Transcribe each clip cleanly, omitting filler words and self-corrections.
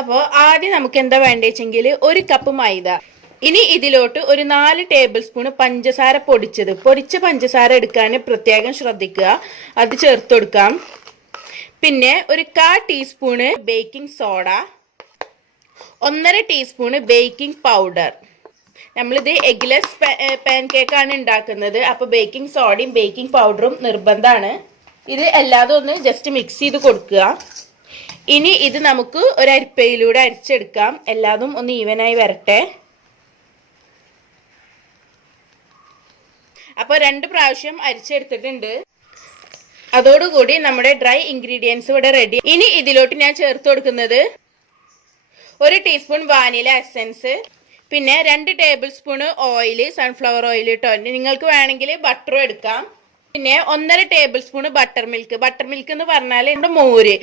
അപ്പോൾ ആദ്യം നമുക്ക് എന്താ വേണ്ടതെങ്കിൽ 1 കപ്പ് മൈദ. ഇനി ഇതിലോട്ട് ഒരു 4 ടേബിൾ സ്പൂൺ പഞ്ചസാര പൊടിച്ച പഞ്ചസാര എടുക്കാൻ പ്രത്യേകം ശ്രദ്ധിക്കുക. അത് ചേർത്ത് കൊടുക്കാം. പിന്നെ ഒരു 1/4 teaspoon baking soda, 1.5 teaspoon baking powder. നമ്മളിത് എഗ്ലെസ് പാൻ കേക്കാണ് ഉണ്ടാക്കുന്നത്. അപ്പോൾ ബേക്കിംഗ് സോഡയും ബേക്കിംഗ് പൗഡറും നിർബന്ധമാണ്. ഇത് എല്ലാതും ഒന്ന് ജസ്റ്റ് മിക്സ് ചെയ്ത് കൊടുക്കുക. ഇനി ഇത് നമുക്ക് ഒരു അരിപ്പയിലൂടെ അരിച്ചെടുക്കാം. എല്ലാതും ഒന്ന് ഈവനായി വരട്ടെ. അപ്പോൾ 2 പ്രാവശ്യം അരിച്ചെടുത്തിട്ടുണ്ട്. അതോടുകൂടി നമ്മുടെ ഡ്രൈ ഇൻഗ്രീഡിയൻസ് ഇവിടെ റെഡി. ഇനി ഇതിലോട്ട് ഞാൻ ചേർത്ത് കൊടുക്കുന്നത് 1 ടീസ്പൂൺ വാനില എസൻസ്, പിന്നെ 2 table spoon oil, sunflower oil കേട്ടോ. നിങ്ങൾക്ക് വേണമെങ്കിൽ ബട്ടറും എടുക്കാം. പിന്നെ 1.5 ടേബിൾ സ്പൂൺ ബട്ടർ മിൽക്ക് എന്ന് പറഞ്ഞാൽ നമ്മുടെ മോര്,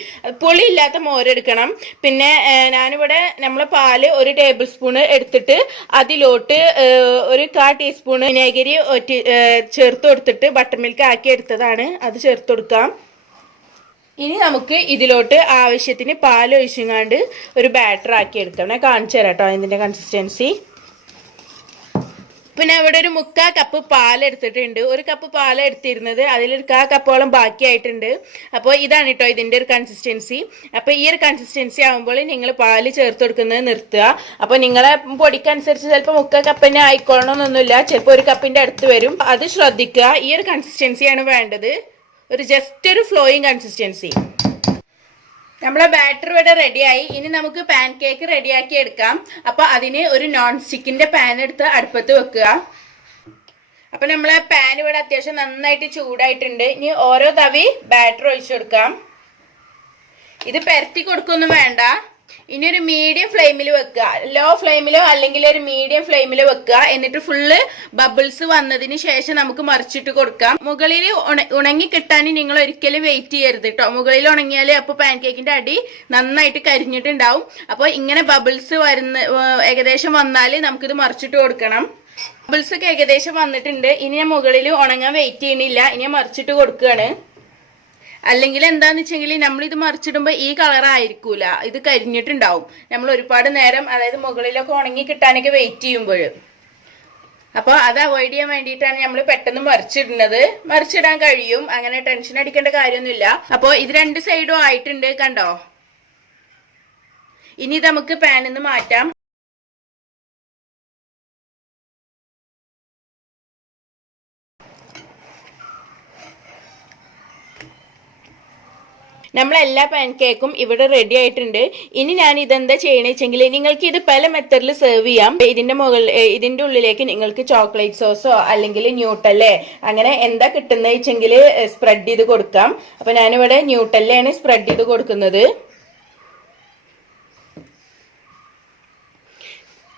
പുളി ഇല്ലാത്ത മോര് എടുക്കണം. പിന്നെ ഞാനിവിടെ നമ്മളെ പാല് 1 ടേബിൾ സ്പൂൺ എടുത്തിട്ട് അതിലോട്ട് ഒരു 1/4 ടീസ്പൂൺ വിനേഗരി ചേർത്ത് കൊടുത്തിട്ട് ബട്ടർ മിൽക്ക് ആക്കി എടുത്തതാണ്. അത് ചേർത്ത് കൊടുക്കാം. ഇനി നമുക്ക് ഇതിലോട്ട് ആവശ്യത്തിന് പാൽ ഒഴിച്ചങ്ങാണ്ട് ഒരു ബാറ്റർ ആക്കി എടുക്കാം. ഞാൻ കാണിച്ചു തരാം കേട്ടോ ഇതിൻ്റെ കൺസിസ്റ്റൻസി. പിന്നെ ഇവിടെ ഒരു 1/4 കപ്പ് പാൽ എടുത്തിട്ടുണ്ട്. 1 കപ്പ് പാൽ എടുത്തിരുന്നത് അതിലൊരു 1/4 കപ്പോളം ബാക്കിയായിട്ടുണ്ട്. അപ്പോൾ ഇതാണ് കേട്ടോ ഇതിൻ്റെ ഒരു കൺസിസ്റ്റൻസി. അപ്പോൾ ഈ ഒരു കൺസിസ്റ്റൻസി ആകുമ്പോൾ നിങ്ങൾ പാല് ചേർത്ത് കൊടുക്കുന്നത് നിർത്തുക. അപ്പോൾ നിങ്ങളെ പൊടിക്കനുസരിച്ച് ചിലപ്പോൾ 1/4 കപ്പ് തന്നെ ആയിക്കൊള്ളണമെന്നൊന്നുമില്ല, ചിലപ്പോൾ 1 കപ്പിൻ്റെ അടുത്ത് വരും. അത് ശ്രദ്ധിക്കുക. ഈ ഒരു കൺസിസ്റ്റൻസിയാണ് വേണ്ടത്, ഒരു ജസ്റ്റ് ഒരു ഫ്ലോയിങ് കൺസിസ്റ്റൻസി. നമ്മളെ ബാറ്റർ ഇവിടെ റെഡിയായി. ഇനി നമുക്ക് പാൻ കേക്ക് റെഡിയാക്കി എടുക്കാം. അപ്പോൾ അതിന് ഒരു നോൺ സ്റ്റിക്കിൻ്റെ പാൻ എടുത്ത് അടുപ്പത്ത് വെക്കുക. അപ്പോൾ നമ്മളെ പാൻ ഇവിടെ അത്യാവശ്യം നന്നായിട്ട് ചൂടായിട്ടുണ്ട്. ഇനി ഓരോ തവി ബാറ്റർ ഒഴിച്ചു കൊടുക്കാം. ഇത് പരത്തി കൊടുക്കൊന്നും വേണ്ട. ഇനി ഒരു മീഡിയം ഫ്ലെയിമിൽ വെക്കുക. ലോ ഫ്ലെയിമിലോ അല്ലെങ്കിൽ ഒരു മീഡിയം ഫ്ലെയിമിൽ വെക്കുക. എന്നിട്ട് ഫുള്ള് ബബിൾസ് വന്നതിന് ശേഷം നമുക്ക് മറിച്ചിട്ട് കൊടുക്കാം. മുകളിൽ ഉണങ്ങി കിട്ടാൻ നിങ്ങൾ ഒരിക്കലും വെയിറ്റ് ചെയ്യരുത് കേട്ടോ. മുകളിൽ ഉണങ്ങിയാൽ അപ്പോൾ പാൻ കേക്കിന്റെ അടി നന്നായിട്ട് കരിഞ്ഞിട്ടുണ്ടാവും. അപ്പോൾ ഇങ്ങനെ ബബിൾസ് ഏകദേശം വന്നാൽ നമുക്കിത് മറിച്ചിട്ട് കൊടുക്കണം. ബബിൾസ് ഒക്കെ ഏകദേശം വന്നിട്ടുണ്ട്. ഇനി ഞാൻ മുകളിൽ ഉണങ്ങാൻ വെയിറ്റ് ചെയ്യണില്ല, ഇനി ഞാൻ മറിച്ചിട്ട് കൊടുക്കുകയാണ്. അല്ലെങ്കിൽ എന്താന്ന് വെച്ചെങ്കിൽ നമ്മളിത് മറിച്ചിടുമ്പോൾ ഈ കളർ ആയിരിക്കൂല, ഇത് കരിഞ്ഞിട്ടുണ്ടാവും. നമ്മൾ ഒരുപാട് നേരം, അതായത് മുകളിലൊക്കെ ഉണങ്ങി കിട്ടാനൊക്കെ വെയിറ്റ് ചെയ്യുമ്പോൾ. അപ്പോൾ അത് അവോയ്ഡ് ചെയ്യാൻ വേണ്ടിയിട്ടാണ് നമ്മൾ പെട്ടെന്ന് മറിച്ചിടുന്നത്. മറിച്ചിടാൻ കഴിയും, അങ്ങനെ ടെൻഷൻ അടിക്കേണ്ട കാര്യമൊന്നുമില്ല. അപ്പോൾ ഇത് 2 സൈഡും ആയിട്ടുണ്ട്, കണ്ടോ. ഇനി ഇത് നമുക്ക് പാനിൽ നിന്ന് മാറ്റാം. നമ്മളെല്ലാ പാൻ കേക്കും ഇവിടെ റെഡി ആയിട്ടുണ്ട്. ഇനി ഞാൻ ഇതെന്താ ചെയ്യണമെങ്കിൽ നിങ്ങൾക്ക് ഇത് പല മെത്തഡിൽ സെർവ് ചെയ്യാം. ഇതിന്റെ ഉള്ളിലേക്ക് നിങ്ങൾക്ക് ചോക്ലേറ്റ് സോസോ അല്ലെങ്കിൽ ന്യൂട്ടല്ലേ അങ്ങനെ എന്താ കിട്ടുന്നത് വെച്ചെങ്കിൽ സ്പ്രെഡ് ചെയ്ത് കൊടുക്കാം. അപ്പൊ ഞാനിവിടെ ന്യൂട്ടല്ലയാണ് സ്പ്രെഡ് ചെയ്ത് കൊടുക്കുന്നത്.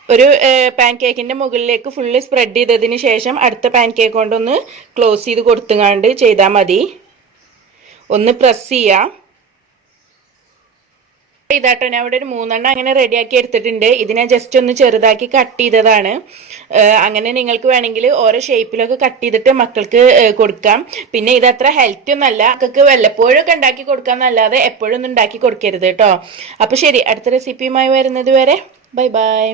ഒരു പാൻ കേക്കിന്റെ മുകളിലേക്ക് ഫുള്ള് സ്പ്രെഡ് ചെയ്തതിന് ശേഷം അടുത്ത പാൻ കേക്ക് കൊണ്ടൊന്ന് ക്ലോസ് ചെയ്ത് കൊടുത്തുകൊണ്ട് ചെയ്താൽ മതി. ഒന്ന് പ്രസ് ചെയ്യാം. ഇതാട്ടോ, ഞാൻ ഇവിടെ ഒരു 3 എണ്ണം അങ്ങനെ റെഡിയാക്കി എടുത്തിട്ടുണ്ട്. ഇതിനെ ജസ്റ്റ് ഒന്ന് ചെറുതാക്കി കട്ട് ചെയ്തതാണ്. അങ്ങനെ നിങ്ങൾക്ക് വേണമെങ്കിൽ ഓരോ ഷേപ്പിലൊക്കെ കട്ട് ചെയ്തിട്ട് മക്കൾക്ക് കൊടുക്കാം. പിന്നെ ഇതത്ര ഹെൽത്തി ഒന്നല്ല, മക്കൾക്ക് വല്ലപ്പോഴൊക്കെ ഉണ്ടാക്കി കൊടുക്കാന്നല്ലാതെ എപ്പോഴും ഒന്നും ഉണ്ടാക്കി കൊടുക്കരുത് കേട്ടോ. അപ്പൊ ശരി, അടുത്ത റെസിപ്പിയുമായി വരുന്നത് വരെ ബൈ ബൈ.